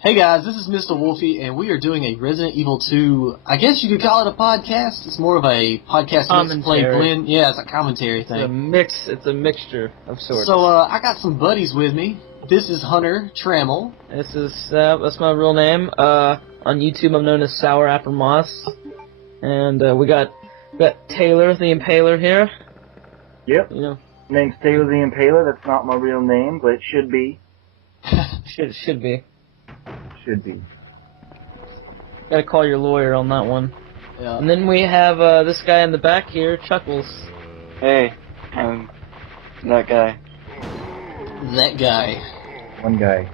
Hey guys, this is Mr. Wulfy, and we are doing a Resident Evil 2, I guess you could call it a podcast. It's more of a podcast mix play blend. Yeah, it's a commentary thing. It's a mixture of sorts. So, I got some buddies with me. This is Hunter Trammell. This is, that's my real name. On YouTube I'm known as Sour Apple Moss. And, we got Taylor the Impaler here. Yep. You know. Name's Taylor the Impaler. That's not my real name, but it should be. Should be. Should be. Gotta call your lawyer on that one. Yeah. And then we have this guy in the back here, Chuckles. Hey, I'm that guy. That guy. One guy.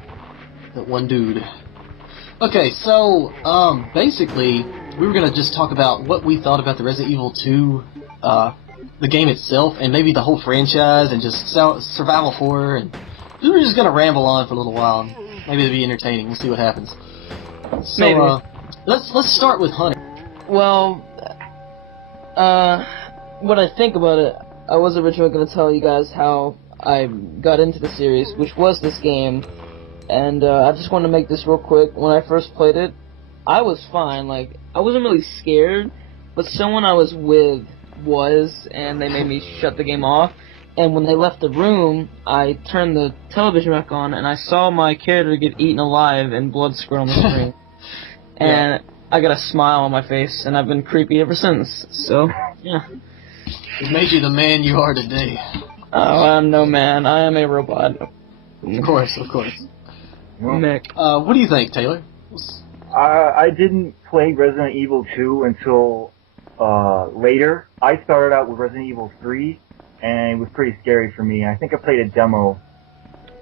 That one dude. Okay, so, basically, we were gonna just talk about what we thought about the Resident Evil 2, the game itself, and maybe the whole franchise, and just survival horror, and we were just gonna ramble on for a little while, and maybe it'll be entertaining. We'll see what happens. So, Maybe. Let's start with Hunter. Well, what I think about it, I was originally going to tell you guys how I got into the series, which was this game, and I just want to make this real quick. When I first played it, I was fine. Like, I wasn't really scared, but someone I was with was, and they made me shut the game off. And when they left the room, I turned the television back on, and I saw my character get eaten alive and blood squirt on the screen. And I got a smile on my face, and I've been creepy ever since. So, yeah. It made you the man you are today. Oh, I'm no man. I am a robot. Of course. Mick. What do you think, Taylor? I didn't play Resident Evil 2 until later. I started out with Resident Evil 3, and it was pretty scary for me. I think I played a demo.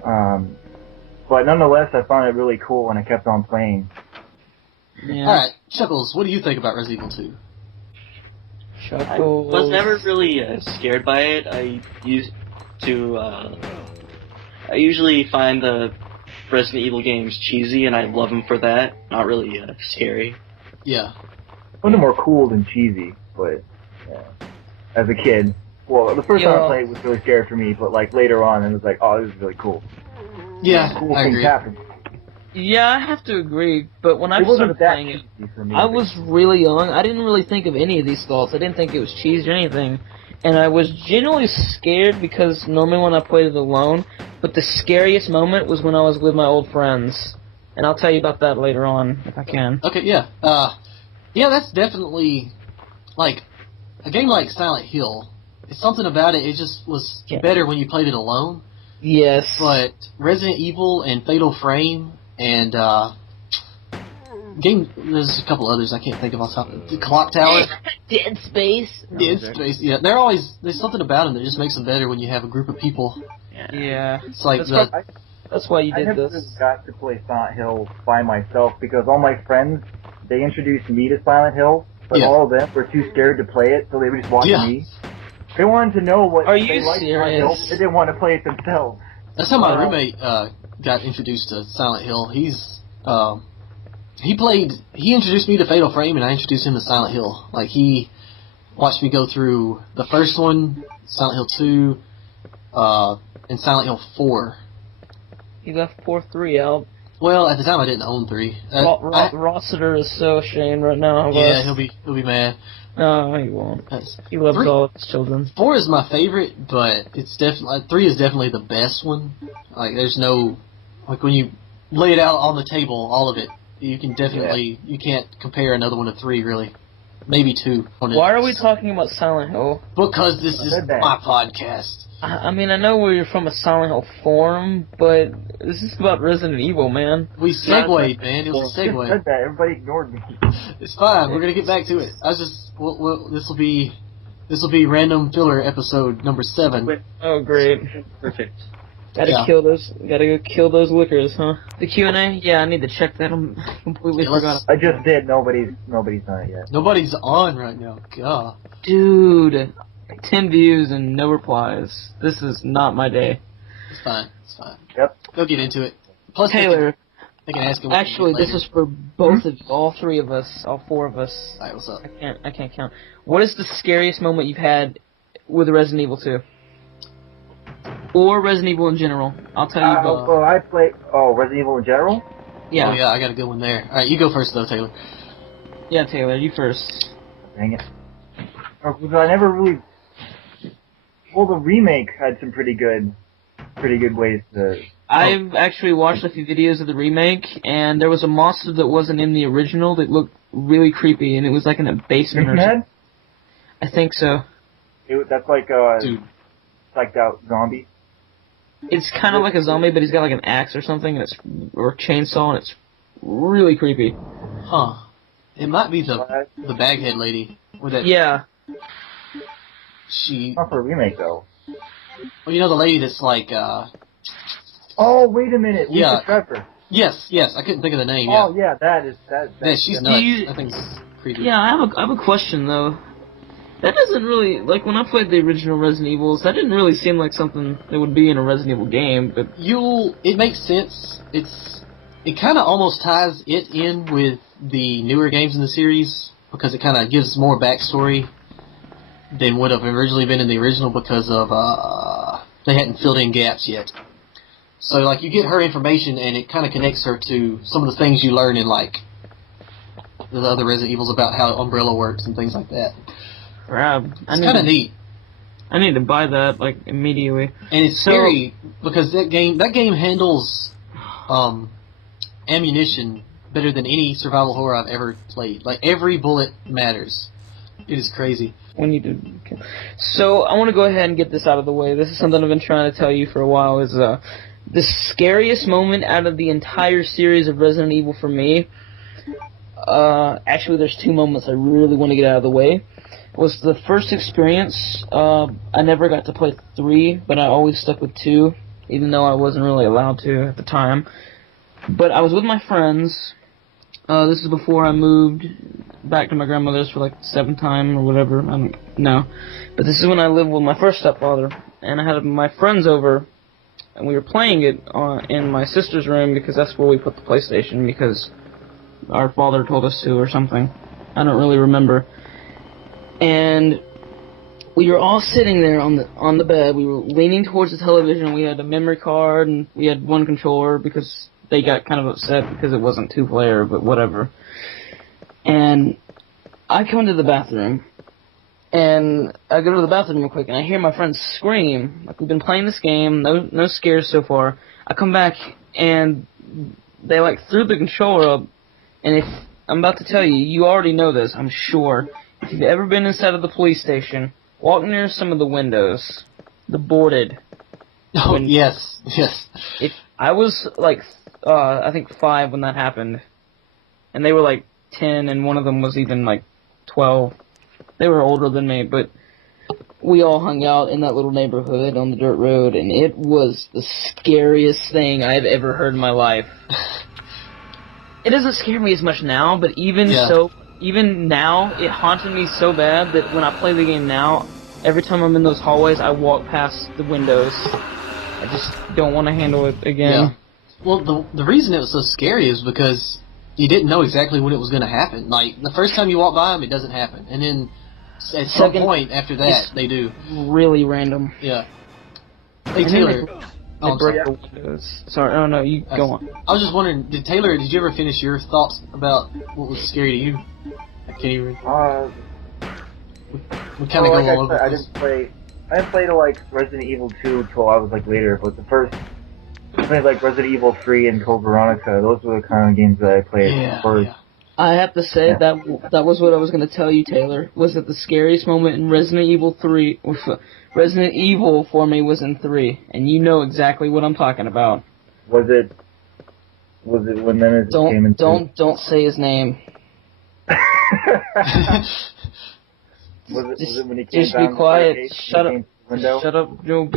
But nonetheless, I found it really cool, and I kept on playing. Yeah. Alright, Chuckles, what do you think about Resident Evil 2? Chuckles. I was never really scared by it. I usually find the Resident Evil games cheesy, and I love them for that. Not really scary. Yeah. I found them more cool than cheesy, but as a kid. Well, the first time I played was really scary for me, but like later on, it was like, oh, this is really cool. Yeah, Cool I things agree. happen. Yeah, I have to agree, but when I started playing it, for me, I was really young. I didn't really think of any of these thoughts. I didn't think it was cheesy or anything. And I was genuinely scared because normally when I played it alone, but the scariest moment was when I was with my old friends. And I'll tell you about that later on, if I can. Okay, yeah. Yeah, that's definitely, like, a game like Silent Hill. It's something about it, it just was better when you played it alone. Yes. But Resident Evil and Fatal Frame and, there's a couple others I can't think of off the top. The Clock Tower. Dead Space. Dead Space, yeah. There's something about them that just makes them better when you have a group of people. Yeah. It's like That's why you did I never this. got to play Silent Hill by myself because all my friends, they introduced me to Silent Hill, but all of them were too scared to play it, so they would just watch me. They wanted to know what Are they you liked serious? Silent Hill. They didn't want to play it themselves. That's how my roommate got introduced to Silent Hill. He introduced me to Fatal Frame, and I introduced him to Silent Hill. Like, he watched me go through the first one, Silent Hill 2, and Silent Hill 4. You left 4-3 out. Well, at the time I didn't own 3. Rossiter is so ashamed right now. Yeah, he'll be mad. No, he won't. He loves all of his children. 4 is my favorite, but it's definitely 3 is definitely the best one. Like, there's no, like, when you lay it out on the table, all of it, you can definitely you can't compare another one to 3 really. Maybe 2. Why are we talking about Silent Hill? Because this is my podcast. I mean, I know where you're from a Silent Hill forum, but this is about Resident Evil, man. We segued, man. It was a segue. Said that. Everybody ignored me. It's fine. We're gonna get back to it. I was just, this will be random filler episode number 7. Oh, great. Perfect. Gotta go kill those lickers, huh? The Q&A? Yeah, I need to check that. I completely forgot. I just did. Nobody's done it yet. Nobody's on right now. God. Dude, 10 views and no replies. This is not my day. It's fine. Yep. Go get into it. Plus, Taylor. They can ask him. Actually, this is for both of you, all 3 of us, all 4 of us. Alright, what's up? I can't count. What is the scariest moment you've had with Resident Evil 2? Or Resident Evil in general? I'll tell you both. Resident Evil in general? Yeah. Oh yeah, I got a good one there. All right, you go first though, Taylor. Yeah, Taylor, you first. Dang it. Because I never really... Well, the remake had some pretty good ways to... I've actually watched a few videos of the remake, and there was a monster that wasn't in the original that looked really creepy, and it was like in a basement or something. I think so. That's like a Dude. psyched out zombie. It's kind of like a zombie, but he's got like an axe or something, or a chainsaw, and it's really creepy. Huh. It might be the baghead lady. With that. Yeah. She... Not for a remake, though. Well, you know the lady that's like, Oh, wait a minute. Lisa Yeah. Trevor. Yes, I couldn't think of the name, yeah. Oh, yeah, that. Yeah, she's nuts. I think it's creepy. Yeah, I have a question though. That doesn't really, like, when I played the original Resident Evils, that didn't really seem like something that would be in a Resident Evil game, but... It makes sense. It kind of almost ties it in with the newer games in the series, because it kind of gives more backstory than would have originally been in the original, because of, they hadn't filled in gaps yet. So, like, you get her information, and it kind of connects her to some of the things you learn in, like, the other Resident Evils about how Umbrella works and things like that. Crap. It's kind of neat. I need to buy that, like, immediately. And it's scary, because that game handles, ammunition better than any survival horror I've ever played. Like, every bullet matters. It is crazy. We need to... Okay. So, I want to go ahead and get this out of the way. This is something I've been trying to tell you for a while, is, the scariest moment out of the entire series of Resident Evil for me, actually there's two moments I really want to get out of the way, was the first experience. I never got to play 3, but I always stuck with 2, even though I wasn't really allowed to at the time. But I was with my friends. This is before I moved back to my grandmother's for like the 7th time or whatever. I don't know. But this is when I lived with my first stepfather, and I had my friends over, and we were playing it in my sister's room because that's where we put the PlayStation, because our father told us to or something. I don't really remember. And we were all sitting there on the bed. We were leaning towards the television. We had a memory card, and we had one controller because they got kind of upset because it wasn't 2-player, but whatever. And I come to the bathroom, and I go to the bathroom real quick, and I hear my friends scream. Like, we've been playing this game, no scares so far. I come back, and they, like, threw the controller up, and if I'm about to tell you, you already know this, I'm sure. If you've ever been inside of the police station, walk near some of the windows, the boarded Oh, windows. yes. If I was, like, I think 5 when that happened, and they were, like, 10, and one of them was even, like, 12. They were older than me, but we all hung out in that little neighborhood on the dirt road, and it was the scariest thing I've ever heard in my life. It doesn't scare me as much now, but even now, it haunted me so bad that when I play the game now, every time I'm in those hallways, I walk past the windows. I just don't want to handle it again. Yeah. Well, the reason it was so scary is because you didn't know exactly when it was going to happen. Like, the first time you walk by them, it doesn't happen. And then at some point after that, they do. Really random. Yeah. Hey, Taylor. They broke the windows. Sorry, oh no, you go on. I was just wondering, Taylor, did you ever finish your thoughts about what was scary to you? I can't even... We kind of go all over. I didn't play to, like, Resident Evil 2 until I was, like, later, but the first... I played, like, Resident Evil 3 and Code Veronica. Those were the kind of games that I played first. Yeah. I have to say that was what I was going to tell you, Taylor. Was that the scariest moment in Resident Evil 3? Resident Evil for me was in 3, and you know exactly what I'm talking about. Was it when Nemesis came into... Don't say his name. was it when he came just down be quiet. the Shut up. window? Shut up, Joe.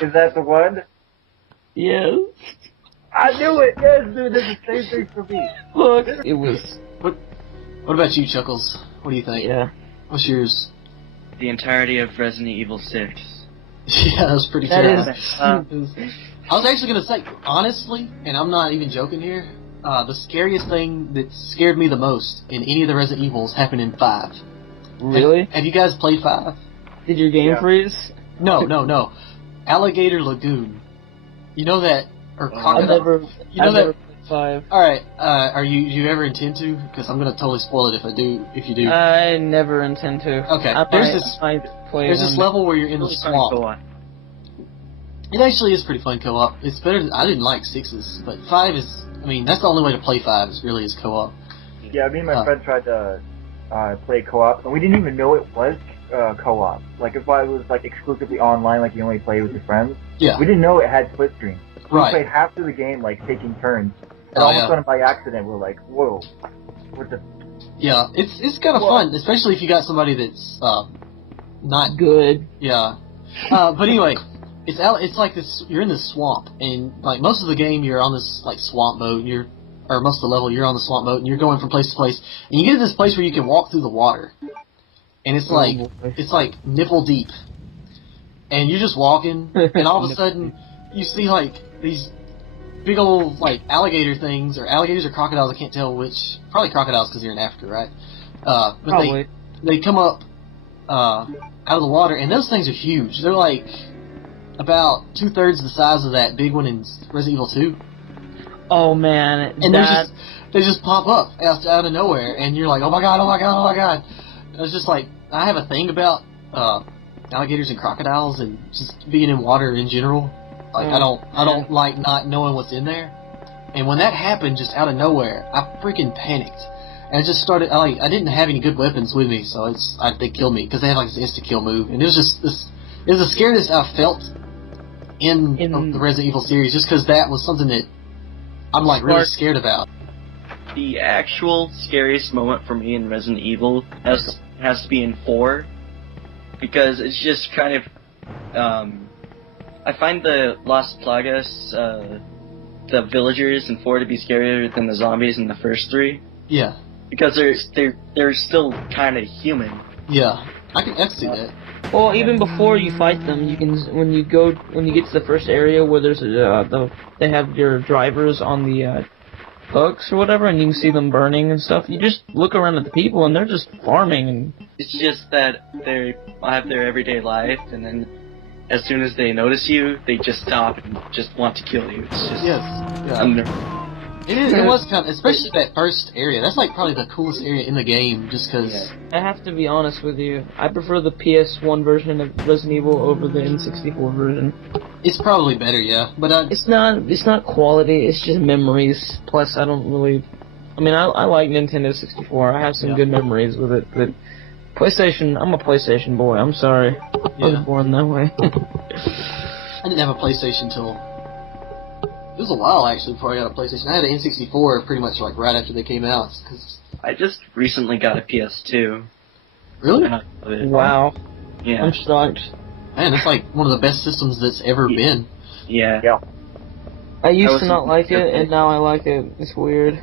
Is that the one? Yes. I knew it! Yes, dude, it's the same thing for me. Look, it was... What about you, Chuckles? What do you think? Yeah. What's yours? The entirety of Resident Evil 6. Yeah, that was pretty That scary. is... I was actually going to say, honestly, and I'm not even joking here, the scariest thing that scared me the most in any of the Resident Evils happened in 5. Really? Have you guys played 5? Did your game freeze? No. Alligator Lagoon. You know that... Or I've crocodile... never 5. Alright, do you ever intend to? Because I'm gonna totally spoil it if you do. I never intend to. Okay, There's this level where you're in the swamp. It actually is pretty fun co-op. It's better I didn't like 6's, but 5 is, that's the only way to play 5 is co-op. Yeah, me and my friend tried to play co-op, and we didn't even know it was co-op. Like, if I was, like, exclusively online, like you only play with your friends, yeah. We didn't know it had split screen. We Right. played half of the game, like, taking turns, and all of a sudden, by accident, we're like, whoa, what the... Yeah, it's kind of fun, especially if you got somebody that's, not... good. Yeah. But anyway... It's like this. You're in this swamp, and like most of the game, you're on this like swamp boat. Or most of the level, you're on the swamp boat, and you're going from place to place. And you get to this place where you can walk through the water, and it's like nipple deep. And you're just walking, and all of a sudden, you see like these big old like alligator things, or alligators or crocodiles. I can't tell which. Probably crocodiles because you're in Africa, right? But Probably. they come up out of the water, and those things are huge. They're like about 2/3 the size of that big one in Resident Evil 2. Oh man, and they just pop up out of nowhere, and you're like, oh my god, oh my god, oh my god. It's just like, I have a thing about alligators and crocodiles and just being in water in general. Like, I don't like not knowing what's in there. And when that happened just out of nowhere, I freaking panicked. And I just started, I didn't have any good weapons with me, so they killed me, because they have like this insta-kill move. And it was just it was the scariest I felt in the Resident Evil series, just because that was something that I'm like really scared about. The actual scariest moment for me in Resident Evil has to be in 4, because it's just kind of I find the Las Plagas, the villagers in 4 to be scarier than the zombies in the first 3. Yeah. Because they're still kind of human. Yeah, I can see that. Well, even before you fight them, you can when you get to the first area where there's they have your drivers on the hooks or whatever, and you can see them burning and stuff. You just look around at the people, and they're just farming. And it's just that they have their everyday life, and then as soon as they notice you, they just stop and just want to kill you. It's just It was kind of, especially that first area. That's like probably the coolest area in the game, just because. Yeah. I have to be honest with you. I prefer the PS1 version of Resident Evil over the N64 version. It's probably better, yeah, but it's not quality. It's just memories. Plus, I don't really. I mean, I like Nintendo 64. I have some good memories with it, but PlayStation. I'm a PlayStation boy. I'm sorry. I was born that way. I didn't have a PlayStation till. It was a while, actually, before I got a PlayStation. I had an N64 pretty much, like, right after they came out. Cause I just recently got a PS2. Really? Wow. Yeah. I'm shocked. Man, that's, like, one of the best systems that's ever been. Yeah. I used to not like it, and now I like it. It's weird.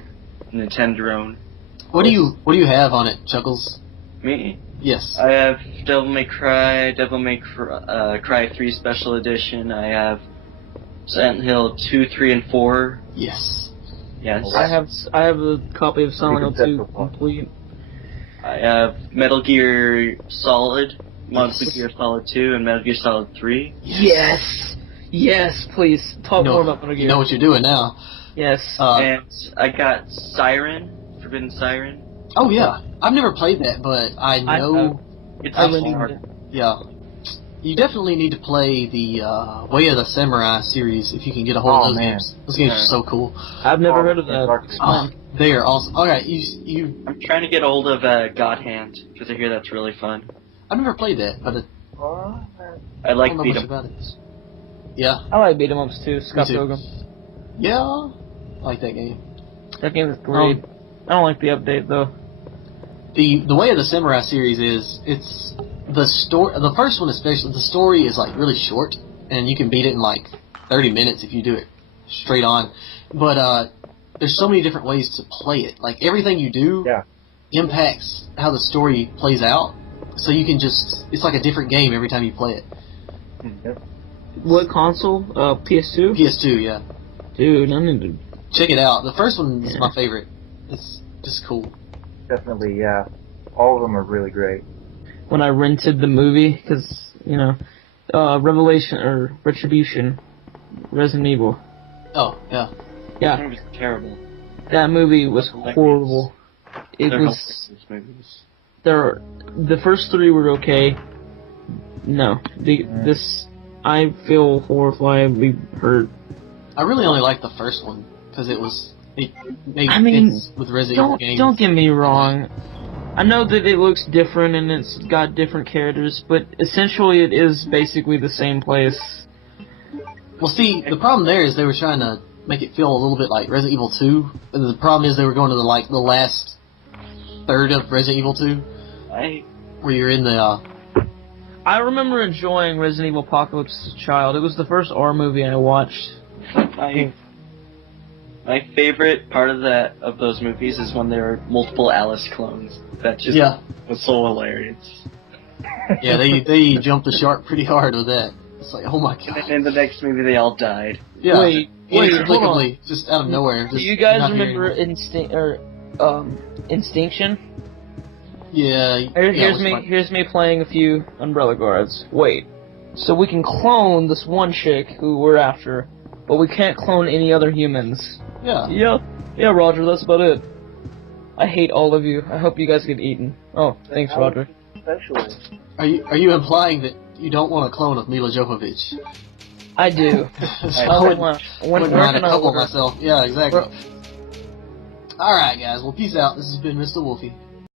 Nintendo. What do you have on it, Chuckles? Me? Yes. I have Devil May Cry, Cry 3 Special Edition. I have Silent Hill 2, 3, and 4. Yes. Yes. I have a copy of Silent Hill 2 complete. I have Metal Gear Solid, Metal Gear Solid 2, and Metal Gear Solid 3. Yes! Yes, please. Talk more about Metal Gear. You know what you're doing now. Yes. And I got Siren, Forbidden Siren. Oh yeah. I've never played that, but I know... It's hard. Yeah. You definitely need to play the Way of the Samurai series if you can get a hold of those games. Those games are so cool. I've never heard of that. They are awesome. Alright, I'm trying to get a hold of God Hand, because I hear that's really fun. I've never played that, but I like don't know much about it. Yeah. I like beat 'em ups too. Scott Pilgrim. Yeah, I like that game. That game is great. I don't like the update though. The Way of the Samurai series it's the story. The first one especially, the story is like really short, and you can beat it in like 30 minutes if you do it straight on. But there's so many different ways to play it. Like everything you do impacts how the story plays out. So you can it's like a different game every time you play it. Yep. What console? PS2? PS2, yeah. Dude, I need to... Check it out. The first one is my favorite. It's just cool. Definitely, yeah. All of them are really great. When I rented the movie, because, you know, Retribution, Resident Evil. Oh, yeah. Yeah. It was terrible. That movie was horrible. It They're was. hilarious movies. The first three were okay. No, I feel horribly hurt. I really only liked the first one because it made I mean, sense with Resident Evil games. Don't get me wrong. I know that it looks different and it's got different characters, but essentially it is basically the same place. Well, see, the problem there is they were trying to make it feel a little bit like Resident Evil 2. And the problem is they were going to the last third of Resident Evil 2, where you're in the. I remember enjoying Resident Evil Apocalypse as a child. It was the first R movie I watched. My favorite part of those movies is when there are multiple Alice clones. That just was so hilarious. Yeah, they jumped the shark pretty hard with that. It's like, oh my god. And in the next movie, they all died. Yeah, wait, hold on. Just out of nowhere. Do you guys remember Instinction? Yeah. Here's me playing a few Umbrella Guards. Wait, so we can clone this one chick who we're after, but we can't clone any other humans. Yeah. Yeah, Roger, that's about it. I hate all of you. I hope you guys get eaten. Oh, thanks, Roger. Especially. Are you implying that you don't want a clone of Mila Jovovich? I do. I wouldn't mind a couple myself. Yeah, exactly. Alright, guys. Well, peace out. This has been Mr. Wulfy.